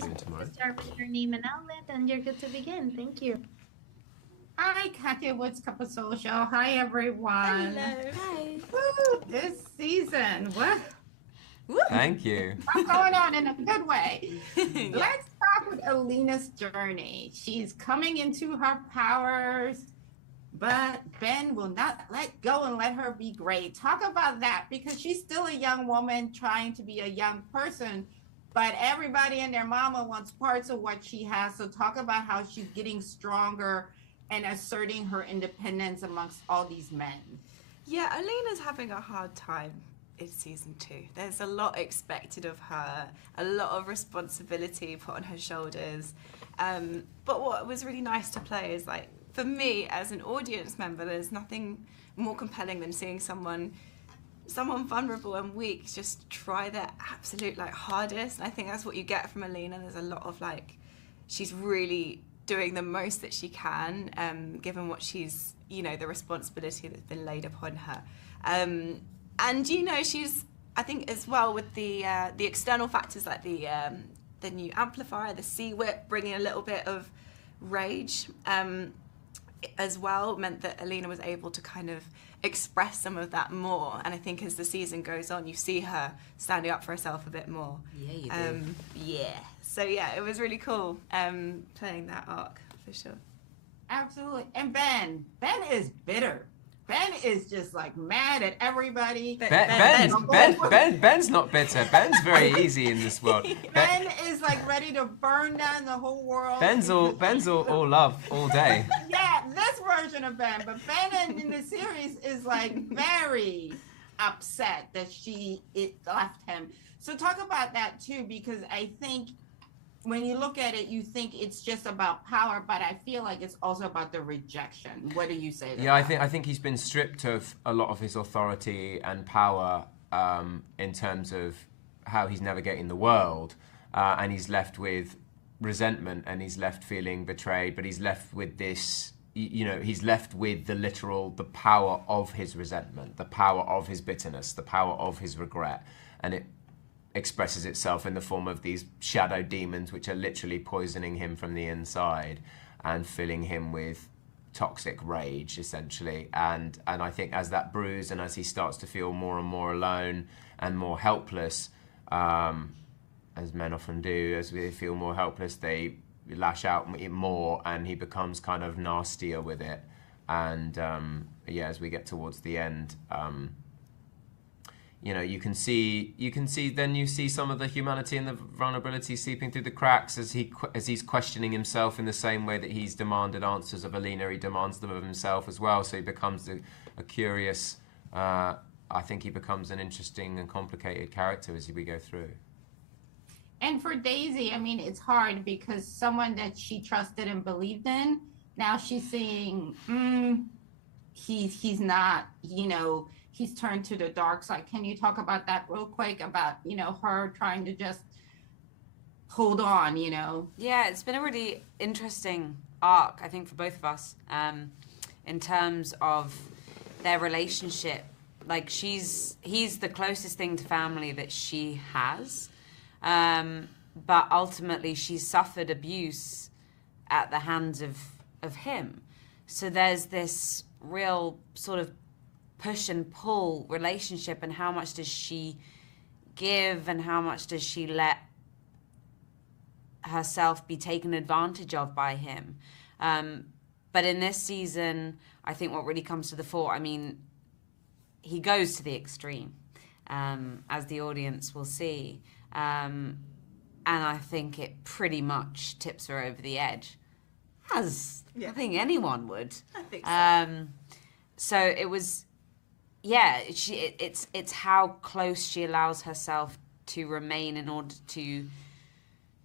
Start with your name and outlet, and you're good to begin. Thank you. Hi, Katya Woods Cup of Social. Hi, everyone. Hello. Hi. Woo, this season, what? Thank you. What's going on in a good way? Let's start with Alina's journey. She's coming into her powers, but Ben will not let go and let her be great. Talk about that, because she's still a young woman trying to be a young person, but everybody and their mama wants parts of what she has. So talk about how she's getting stronger and asserting her independence amongst all these men. Yeah, Alina's having a hard time in season 2. There's a lot expected of her, a lot of responsibility put on her shoulders. But what was really nice to play is, like, for me as an audience member, there's nothing more compelling than seeing someone vulnerable and weak just try their absolute hardest. And I think that's what you get from Alina. There's a lot of she's really doing the most that she can, given what she's, the responsibility that's been laid upon her. And she's, I think as well, with the external factors like the new amplifier, the C-whip, bringing a little bit of rage as well, meant that Alina was able to kind of express some of that more. And I think as the season goes on, you see her standing up for herself a bit more. Yeah, you do. Yeah. So yeah, it was really cool playing that arc for sure. Absolutely. And Ben is bitter. Ben is just mad at everybody. Ben's not bitter. Ben's very easy in this world. Ben is ready to burn down the whole world. Ben's all love all day. Yeah, this version of Ben. But Ben in the series is very upset that it left him. So talk about that too, because I think when you look at it, you think it's just about power, but I feel like it's also about the rejection. What do you say to that? Yeah, I think he's been stripped of a lot of his authority and power in terms of how he's navigating the world, and he's left with resentment, and he's left feeling betrayed, but he's left with this, he's left with the power of his resentment, the power of his bitterness, the power of his regret, and it expresses itself in the form of these shadow demons, which are literally poisoning him from the inside and filling him with toxic rage, essentially. And I think as that brews and as he starts to feel more and more alone and more helpless, as men often do, as they feel more helpless, they lash out more, and he becomes kind of nastier with it. And as we get towards the end, you can see some of the humanity and the vulnerability seeping through the cracks as he's questioning himself in the same way that he's demanded answers of Alina. He demands them of himself as well. So he becomes a curious. I think he becomes an interesting and complicated character as we go through. And for Daisy, I mean, it's hard because someone that she trusted and believed in, now she's seeing he's not, he's turned to the dark side. Can you talk about that real quick, about, her trying to just hold on, Yeah, it's been a really interesting arc, I think, for both of us, in terms of their relationship. He's the closest thing to family that she has, but ultimately she's suffered abuse at the hands of him. So there's this real sort of push and pull relationship, and how much does she give and how much does she let herself be taken advantage of by him. But in this season, I think what really comes to the fore, I mean, he goes to the extreme, as the audience will see, and I think it pretty much tips her over the edge, as I think anyone would. I think so. So it was, it's how close she allows herself to remain in order to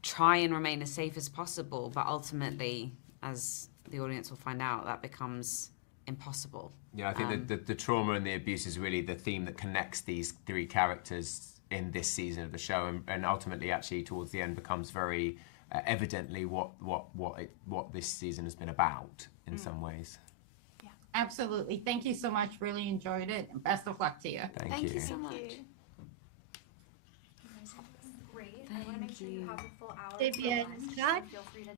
try and remain as safe as possible. But ultimately, as the audience will find out, that becomes impossible. Yeah, I think the trauma and the abuse is really the theme that connects these three characters in this season of the show, and ultimately, actually, towards the end, becomes very evidently what this season has been about in some ways. Absolutely. Thank you so much. Really enjoyed it. And best of luck to you. Thank you so much. free. I want to make sure you have a full hour. Baby, for I lunch, just so got feel free to